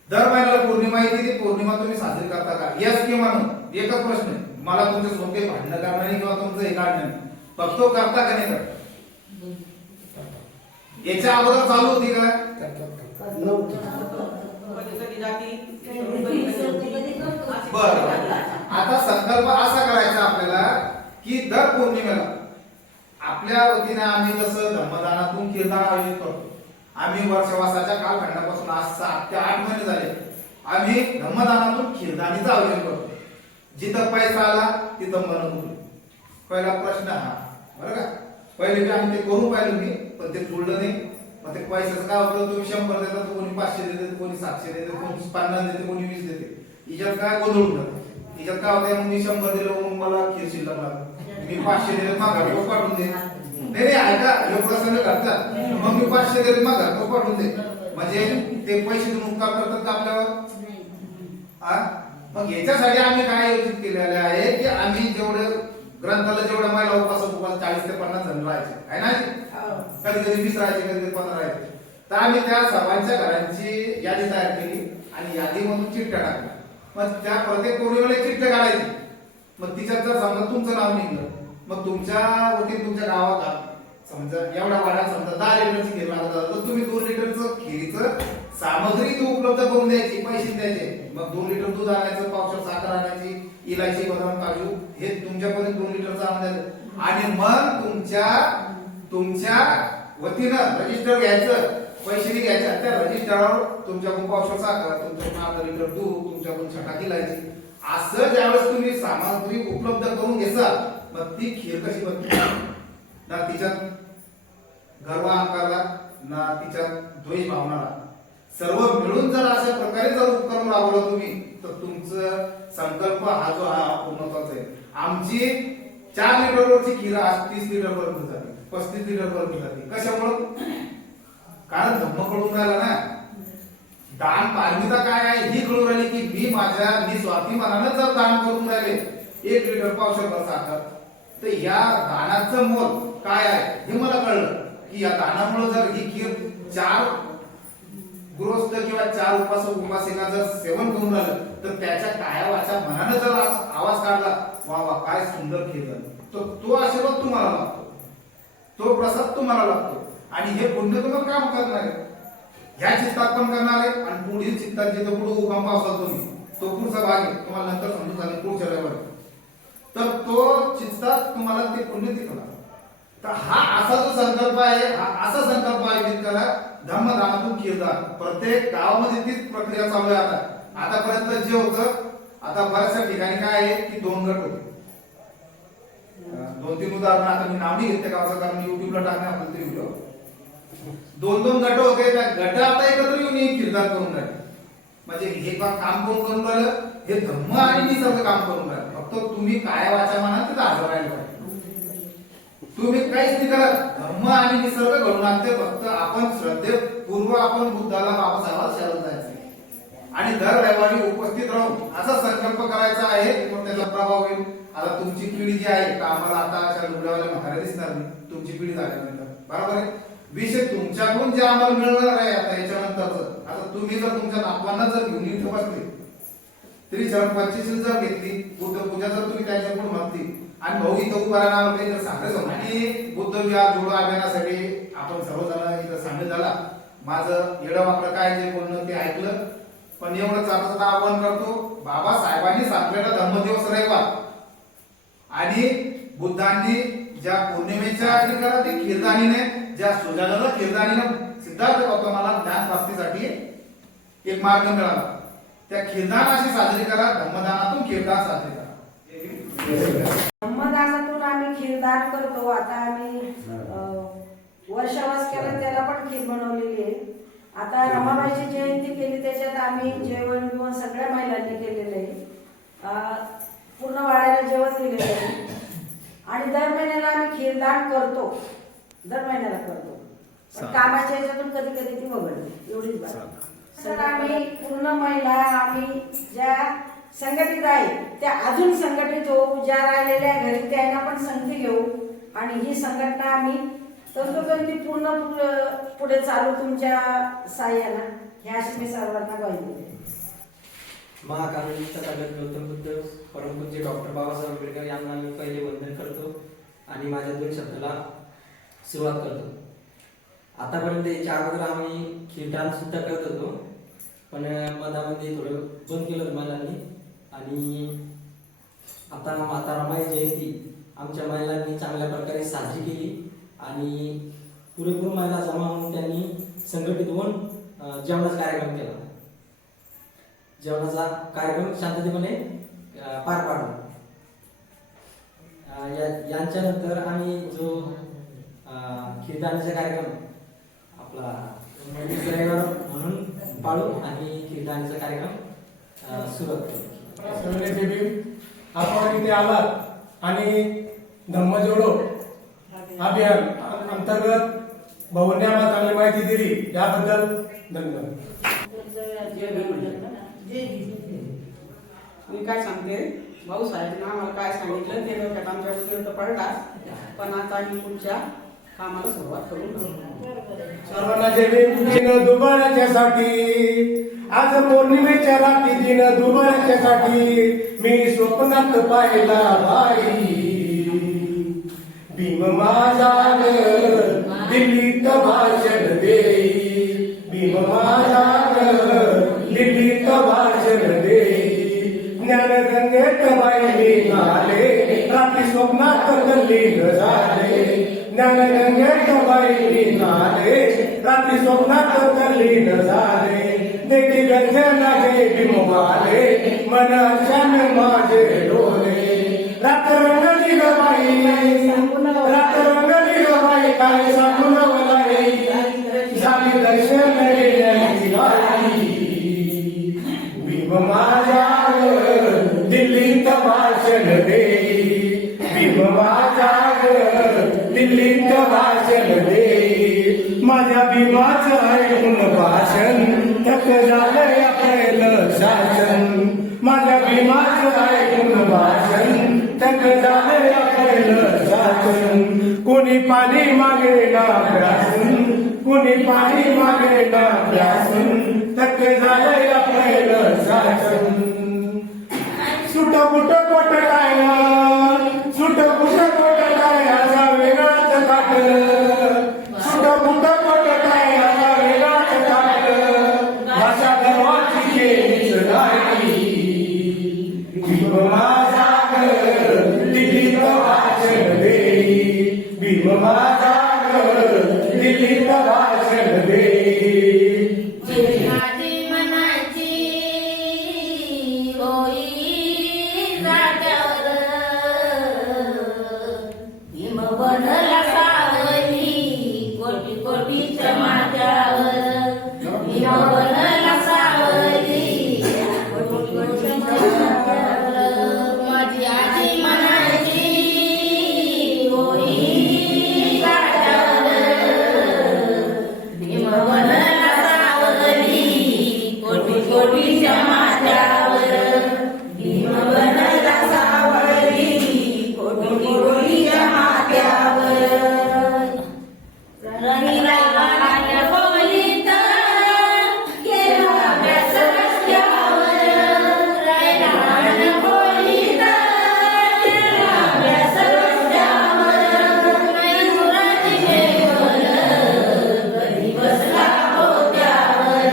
दर महिन्याला पौर्णिमा येते, ती पौर्णिमा तुम्ही साजरी करता का? यस किंवा नो, एकच प्रश्न आहे. मला तुमच्या सोबत भांडणं करणार नाही किंवा तुमचं हे काढणार नाही, फक्त तो करता का नाही करता. याच्या अगोदर चालू होती का? बर, आता संकल्प असा करायचा आपल्याला की दर पौर्णिमेला आपल्या वतीने आम्ही जसं धम्मदानातून कीर्तन आयोजित करतो. आम्ही वर्षवासाच्या कालखंडापासून आज 7 ते 8 महिने झाले आम्ही धम्मदानातून कीर्तनाचं आयोजन करतो. जिथं पैसा आला तिथं मन होतं. पहिला प्रश्न हा, बरं का, पहिले आम्ही ते करून पाहिलं मी, पण ते जुळलं नाही. मग ते पैशाचं काय होतं, तुम्ही 100 देता, कोणी 500 देते, कोणी 700 देते, कोणी 50 देते, कोणी 20 देते. हिच्यात काय गोंधळून जातं. हिच्यात काय होतं, मग मी 100 दिलं मग मला खीर शिल्लक लागलं, मी 500 दिले मग घरपोच पाठवून दे. नाही नाही, ऐका, हे प्रसंग करतात. मग मी 500 दिले मग घरपोच पाठवून दे, म्हणजे ते पैसे तुम्ही उपकार करतात का आपल्यावर? मग याच्यासाठी आम्ही काय आयोजित केलेले आहे की आम्ही जेवढे ग्रंथाला जेवढ्या महिला उपासक 40 ते 50 जण राहायचे आहे ना, कधी कधी 20 राहायचे, कधी 15 राहायचे. तर आम्ही त्या सर्वांच्या घरांची यादी तयार केली आणि यादीमधून चिठ्ठ्या टाकल्या. मग त्या प्रत्येक पौर्णिमेला चिठ्ठ्या काढायची. मग तिच्यात जर समजा तुमचं नाव निघलं, मग तुमच्या वतीने तुमच्या गावात समजा एवढ्या वाड्यात समजा 10 लिटरची खीर लागत तर तुम्ही 2 लिटरचं खीरीचं सामग्री ती उपलब्ध करून द्यायची, पैसे द्यायचे. मग 2 लिटर दूध आणायचं, पावशेर साखर आणायची, इलायची, बदाम, काजू हे तुमच्यापर्यंत 2 लिटरचं आणायचं. आणि मग तुमच्या वतीनं रजिस्टर घ्यायचं, पैसे घ्यायचे. त्या रजिस्टरवर तुमच्याकडून पावशेर साखर, तुमच्याकडून अर्धा लिटर दूध, तुमच्याकडून छटाक इलायची, असं ज्यावेळेस तुम्ही सामग्री उपलब्ध करून घ्याल मग ती खीर कशी बनते ना, तिच्यात गर्व अहंकारला ना तिच्यात द्वेष भावनाला सर्व मिळून जर अशा प्रकारे जर उपक्रम राबवला तुम्ही तर तुमचं संकल्प हा जो हा पूर्णत्वाचा आहे. आमची 4 लिटरवरची खीर आज 30 लिटर पर्यंत जाते, 35 लिटर पर्यंत जाते. कशामुळं? कारण धम्म कळून राहिला ना, दान पारमिता काय आहे ही कळून राहिली की मी स्वार्थी मनानं जर दान करून राहिले 1 लिटर पावशेर साखर, तर या दानाचं मोल काय आहे हे मला कळलं की या दानामुळे जर ही खीर 4 गृहस्थ किंवा 4 उपासिका जर सेवन करून राहिलं तर त्याच्या काया वाचा मनानं जर आवाज काढला, वा वा काय सुंदर खीर झालं, तर तो आशीर्वाद तुम्हाला लागतो, तो प्रसाद तुम्हाला लागतो. आणि हे पुण्य तुम्हाला काम करणार आहे, ह्या चित्तात पण करणार आहे. आणि पुढील चित्तात जिथं पुढे उगम पावसाल तुम्ही तो पुढचा भाग आहे, तुम्हाला नंतर समजून झाले पुढच्या रविवारी, तर तो चित्तात तुम्हाला ते पुण्य दिसणार. तर हा असा जो संकल्प आहे, हा असा संकल्प आयोजित करा. धम्मदानातून कीर्तन प्रत्येक गावामध्ये तीच प्रक्रिया चालू आहे. आतापर्यंत जे होतं आता बऱ्याचशा ठिकाणी काय आहे की 2 गट होते. 2-3 उदाहरण आता मी नाव नाही घेते गावचं, कारण युट्यूबला टाकणे आपल्याला ते व्हिडिओ. 2-2 गट होते. त्या गट आता एकत्र येऊन एक किरदार करून राहिले. म्हणजे हे काम कोण करून राहिलं? हे धम्म आणि निसर्ग काम करून राहिलं. फक्त तुम्ही काय वाचा म्हणा तिथं हजर राहायला पाहिजे. तुम्ही काहीच नाही करत, धर्म आणि निसर्ग घडून आणते. फक्त आपण श्रद्धेपूर्व आपण बुद्धाला बाबासाहेबाला शरण जायचं आणि दर रविवारी उपस्थित राहून असा संकल्प करायचा आहे. मग त्याचा प्रभाव होईल. आता तुमची पिढी जी आहे का, आम्हाला आता अशा लुगड्यावाल्या म्हातारे दिसणार नाही तुमची पिढी झाल्यानंतर, बरोबर आहे. विषय तुमच्याकडून जे आम्हाला मिळणार आहे आता याच्यानंतरच. आता तुम्ही जर तुमच्या नातवांना जर घेऊन इथे बसले, तरी शरण 25 जर घेतली, बुद्ध पूजा जर तुम्ही त्यांच्याकडून मागली आणि भाऊ इथं उभा राहणार काही जर सांगायचं आणि बुद्ध विहार जोडो अभियानासाठी आपण सर्वजण इथं सांगण्यात झाला. माझं येडं वाकडं काय जे बोलणं ते ऐकलं, पण एवढं चालतं आवाहन करतो. बाबासाहेबांनी सांगलेला धम्मदिवस रविवार आणि बुद्धांनी ज्या पौर्णिमेच्या ते कीर्तनाने ज्या सुजाताला कीर्तनाने सिद्धार्थ गौतमाला ज्ञान प्राप्तीसाठी एक मार्ग मिळाला. त्या कीर्तन अशी साजरी करा, धम्मदानातून कीर्तन साजरी करा. धम्मदानातून आम्ही खीरदान करतो. आता आम्ही वर्षावास केला त्याला पण खीर बनवलेली आहे. आता रमाबाईची जयंती केली त्याच्यात आम्ही जेवण बिवण सगळ्या महिलांनी केलेलं आहे. पूर्ण वाड्याला जेवण दिलेलं आहे आणि दर महिन्याला आम्ही खीरदान करतो. दर महिन्याला करतो. पण कामाच्या याच्यातून कधी कधी ती वगळते एवढीच बात. तर आम्ही पूर्ण महिला आम्ही ज्या संघटित आहे त्या अजून संघटित होऊ, ज्या राहिलेल्या घरी त्यांना पण संगती घेऊ आणि ही संघटना आम्ही तंतोतंती पूर्ण पुढे चालू तुमच्या साह्यानं, ह्या अशी मी सर्वांना ग्वाही देते. महाकारुणिक तथागत गौतम बुद्ध परमपूज्य डॉक्टर बाबासाहेब आंबेडकर यांना मी पहिले वंदन करतो आणि माझ्या 2 शब्दाला सुरुवात करतो. आतापर्यंत याच्या अगोदर आम्ही खीरदान सुद्धा करत होतो, पण मधामध्ये थोडं बंद केलं होतं महिलांनी. आणि आता माता रमाई जयंती आमच्या महिलांनी चांगल्या प्रकारे साजरी केली आणि पुरेपूर महिला जमा होऊन त्यांनी संघटित होऊन जेवणाचा कार्यक्रम केला. जेवणाचा कार्यक्रम शांततेपणे पार पाडला. यांच्यानंतर आम्ही जो खीरदानाचा कार्यक्रम आपला रविवार म्हणून पाळू आणि खीरदानाचा कार्यक्रम सुरुवात करू. आपण इथे आलात आणि धम्म जोडो अभियान अंतर्गत भाऊंनी आम्हाला चांगली माहिती दिली, याबद्दल धन्यवाद. मी काय सांगते, भाऊसाहेबांना आम्हाला काय सांगितलं ते डोक्यात आमच्या उपयोग पडला, पण आता आम्ही पुढच्या कामाला सुरुवात करून सर्वांना जय भीम. दिन दुबळ्याच्यासाठी आज पौर्णिमेच्या रात्री दिन दुबळ्याच्यासाठी मी स्वप्नात पाहिला बाई. भीम माझा दिल्लीत भाषण देई, भीम माझा दिल्लीत भाषण देई. ज्ञानगंगेत बाई नाले रात्री स्वप्नात तल्लीन झाले. ज्ञानगंगेत बाई नाले रात्री स्वप्नात तल्लीन झाले. देखी गंजना गे भीमवाले मन छान माझे डोले. रात्र रंगली ग बाई, रात्र रंगली ग बाई, काय सांगून वलाई झाली दर्शन घेण्याची बाई. भीम माझ्या दिल्लीत भाषण देई, भीम माझ्या दिल्लीत भाषण देई. माझ्या भीमाचं ऐकून भाषण थक झालंय आपलं शासन. माझ्या भीमाचं ऐकून भाषण थक झालंय आपलं शासन. कोणी पाणी मागे ना प्यासून, कोणी पाणी मागे ना प्यासून थक झालंय आपलं शासन. सुट कुट कोट काय, सुट कुट कोट काय असा वेगळाच काट. सुट कुट कोट काय असा वेगळाच काट. भाषा गर्वाची केलीच नाही. भीम माझा दिल्लीत भाषण देई, भीम माझा दिल्लीत भाषण देई. माझी मनाची होई बनला सावली कोटी कोटीच्या माझ्यावर भीम बनला सावली कोटी कोटीच्या माझ्यावर माझी आजी म्हणायची होई गाठावर भीम बनला सावली कोटी कोटीच्या माझ्यावर भीम बनला सावली कोटी कोटीच्या माझ्यावर रणी रामाच्या बोलीत केला अभ्यास रस्त्यावर रामाच्या बोलीत केला अभ्यास रस्त्यावर नाही मुलाची जेवण कधी बसला होत्यावर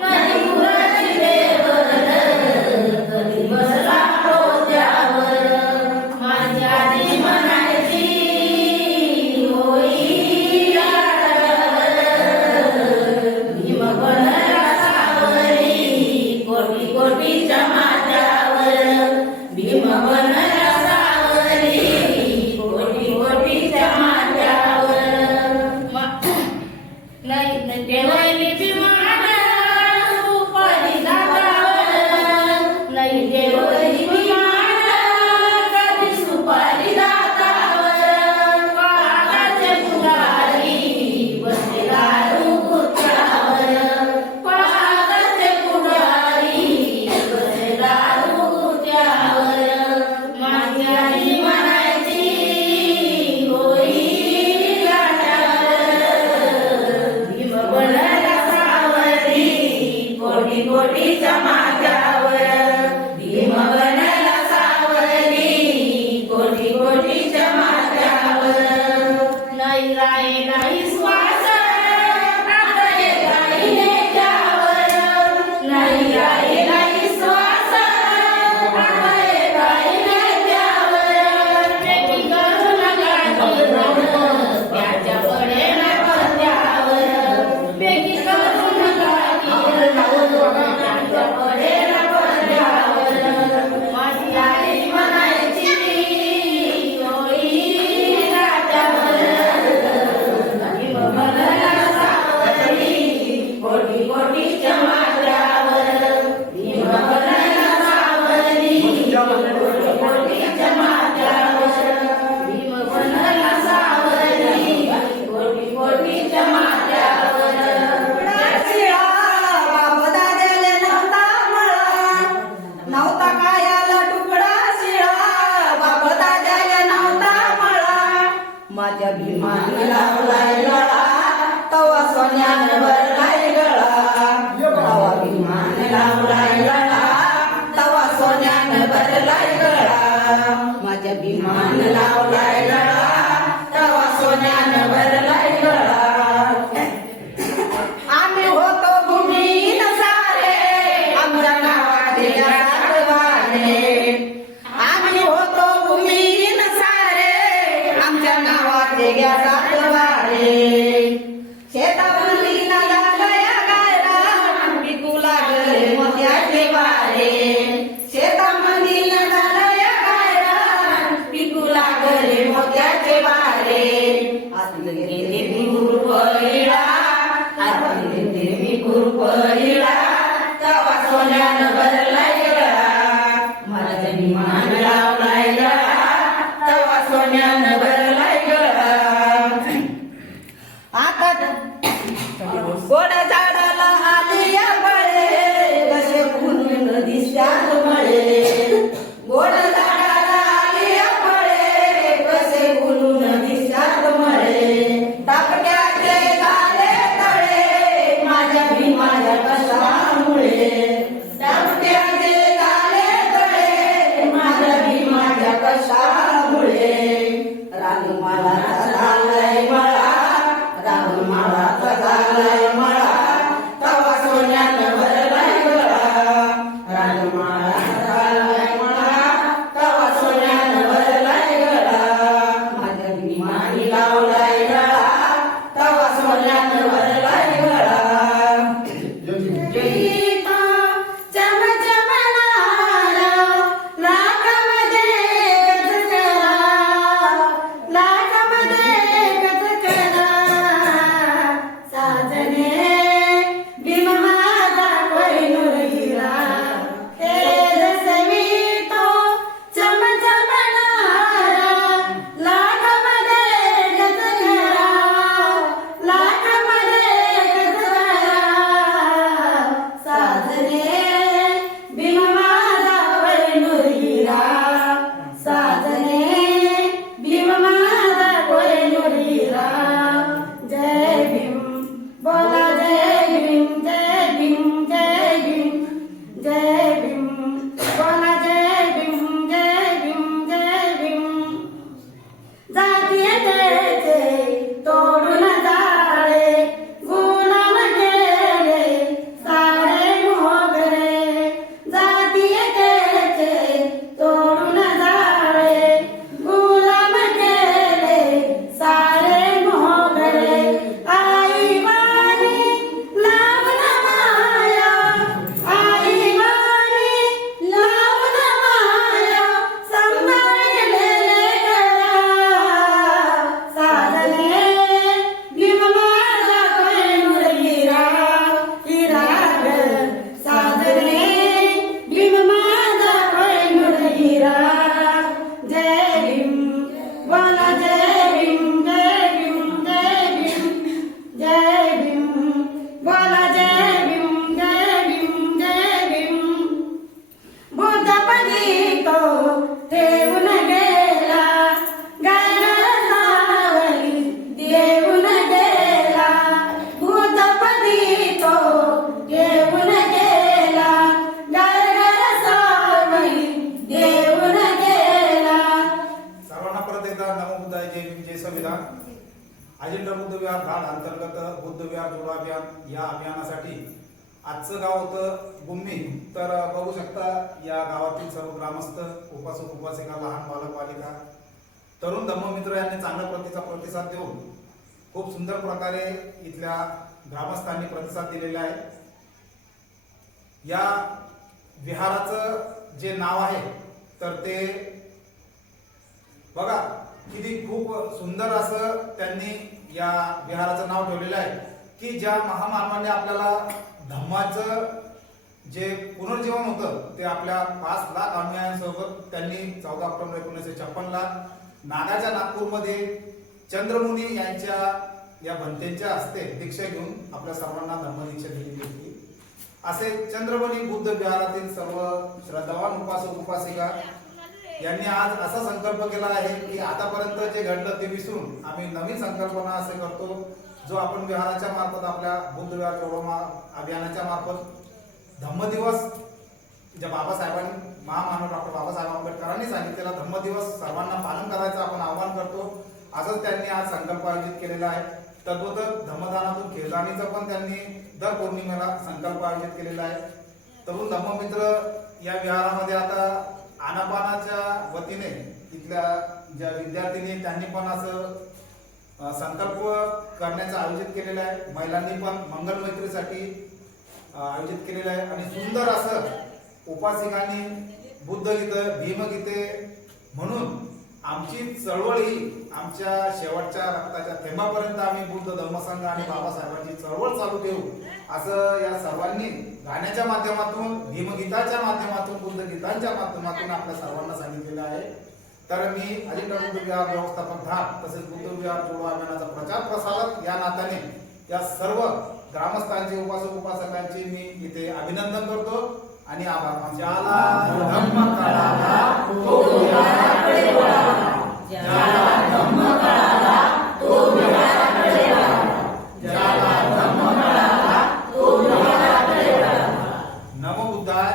नाही मुलाची जेवण कधी बसला होत्यावर माझी आजी म्हणायची होई भीम बनला सावली कोटी कोटीच्या माझ्यावर भीम बनला सावली कोटी कोटीच्या माझ्यावर नाही देवली विमान सुपारी दातावर नाही देवली विमान कधी सुपारी दातावर पाटाचे पुढारी बसले दारू गुत्यावर पाटाचे पुढारी बसले दारू गुत्यावर माझी आई म्हणायची होई गाठावर भीम बनला सावली कोटी कोटीच्या माझ्यावर भीम बनला सावली कोटी कोटीच्या माझ्यावर नाही राय नाही श्वास आता काही नेत्यावर नाही राय नाही श्वास आता काही नेत्यावर प्रेमी करू नका किरण त्याच्या पडेना पडद्यावर प्रेमी करू नका किरण त्याच्या पडेना पडद्यावर माझी आई म्हणायची होई गाठावर भीम बनला सावली कोटी कोटीच्या माझ्यावर भीम बनला सावली कोटी कोटीच्या माझ्यावर भीम बनला सावली कोटी कोटीच्या माझ्यावर शिळा बाबा दाद्याले नव्हता मळा नव्हता कायाला तुकडा शिळा बाबा दाद्याले नव्हता मळा माझ्या भीमाने लावलाय गळा तवा सोन्यानं भरलाय गळा तवा भीमाने लावलाय गळा तवा सोन्यानं भरलाय गळा माझ्या भीमाने लावलाय गळा तवा सोन्यानं भरलाय गळा आम्ही होतो भूमीन सारे आमच्या नावाचे सातवारे आम्ही होतो भूमीन सारे आमच्या नावाचे सातवारे शेतावरली लागल्या गायला पिकू लागले मोत्याचे वारे शेतामंदी लागल्या गायला पिकू लागले मोत्याचे वारे आतले गेले बिगुर पहिला आतले गेले बिगुर पहिला तवा सोन्यानं भरलाय गळा माझ्या भीमान लावलाय गळा तवा सोन्यानं भरलाय गळा आता गोड झाडाला आली या बळे कसे फुलून दिसतात मळे गोड झाडाला आली या बळे कसे फुलून दिसतात मळे टाकट्याचे झाले तळे माझ्या भीमाच्या कशामुळे टाकट्याचे झाले तळे माझ्या भीमाच्या कशामुळे रानमाळाचा झालाय मळा रानमाळाचा झालाय मळा तवा सोन्यानं भरलाय गळा रानमाळाचा झालाय मळा तवा सोन्यानं भरलाय गळा माझ्या भीमाने लावलाय गळा तवा सोन्यानं भरलाय गळा गीता चम चमणारा लाखामध्ये गजरा लाखामध्ये जय संविधान अजिंठा बुद्ध विहार धाड अंतर्गत बुद्ध विहार जोडो अभियान या अभियानासाठी आजचं गाव होतं गुम्मी. तर बघू शकता या गावातील सर्व ग्रामस्थ, उपासक उपासिका, लहान बालक बालिका, तरुण धम्ममित्र यांनी चांगल्या प्रतीचा प्रतिसाद देऊन खूप सुंदर प्रकारे इथल्या ग्रामस्थांनी प्रतिसाद दिलेला आहे. या विहाराचं जे नाव आहे तर ते बघा किती खूप सुंदर असं त्यांनी या विहाराचं नाव ठेवलेलं आहे की ज्या महामानवाने आपल्याला धम्माचं जे पुनर्जीवन होतं ते आपल्या 5 लाख अनुयायांसोबत त्यांनी 14 ऑक्टोबर 1956 ला नागाच्या नागपूरमध्ये चंद्रमुनी यांच्या या भंतेच्या हस्ते दीक्षा घेऊन आपल्या सर्वांना धम्मदीक्षा दिलेली होती. असे चंद्रमुनी बुद्ध विहारातील सर्व श्रद्धावान उपासक उपासिका यांनी आज असा संकल्प केला आहे की आतापर्यंत जे घडलं ते विसरून आम्ही नवीन संकल्पना असे करतो जो आपण विहाराच्या मार्फत आपल्या बुद्ध विहार जोडो अभियानाच्या मार्फत धम्मदिवस ज्या बाबासाहेबांनी महामानव डॉक्टर बाबासाहेब आंबेडकरांनी सांगितलेला धम्मदिवस सर्वांना पालन करायचं आपण आवाहन करतो. असंच त्यांनी आज संकल्प आयोजित केलेला आहे. तद्वतच धम्मदानातून खेळदानीचा पण त्यांनी दर पौर्णिमेला संकल्प आयोजित केलेला आहे. तरुण धम्ममित्र या विहारामध्ये आता आनापानाच्या वतीने इथल्या ज्या विद्यार्थिनी त्यांनी पण असं संकल्प करण्याचं आयोजित केलेलं आहे. महिलांनी पण मंगल मैत्रीसाठी आयोजित केलेलं आहे आणि सुंदर असं उपासिकांनी बुद्धगीते भीमगीते म्हणून आमची चळवळ ही आमच्या शेवटच्या रक्ताच्या थेंबापर्यंत आम्ही बुद्ध धम्मसंघ आणि बाबासाहेबांची चळवळ चालू ठेवू असं या सर्वांनी गाण्याच्या माध्यमातून, भीमगीताच्या माध्यमातून, बुद्धगीतांच्या माध्यमातून आपल्या सर्वांना सांगितलेलं आहे. तर मी अजिंठा बुद्ध विहार व्यवस्थापक धाड तसेच बुद्ध विहार जोडो अभियानाचा प्रचार प्रसारक या नात्याने या सर्व ग्रामस्थांचे, उपासक उपासकांचे मी इथे अभिनंदन करतो आणि आभार मानतो. ज्याला धम्म कळाला तो विहाराकडे वळाला, ज्याला धम्म कळाला तो विहाराकडे वळाला, ज्याला धम्म कळाला तो विहाराकडे वळाला. नमो बुद्धाय,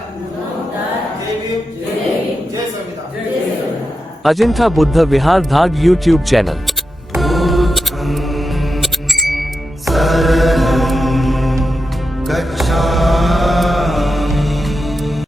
जय भीम, जय संविधान. अजिंठा बुद्ध विहार धाड YouTube चॅनल.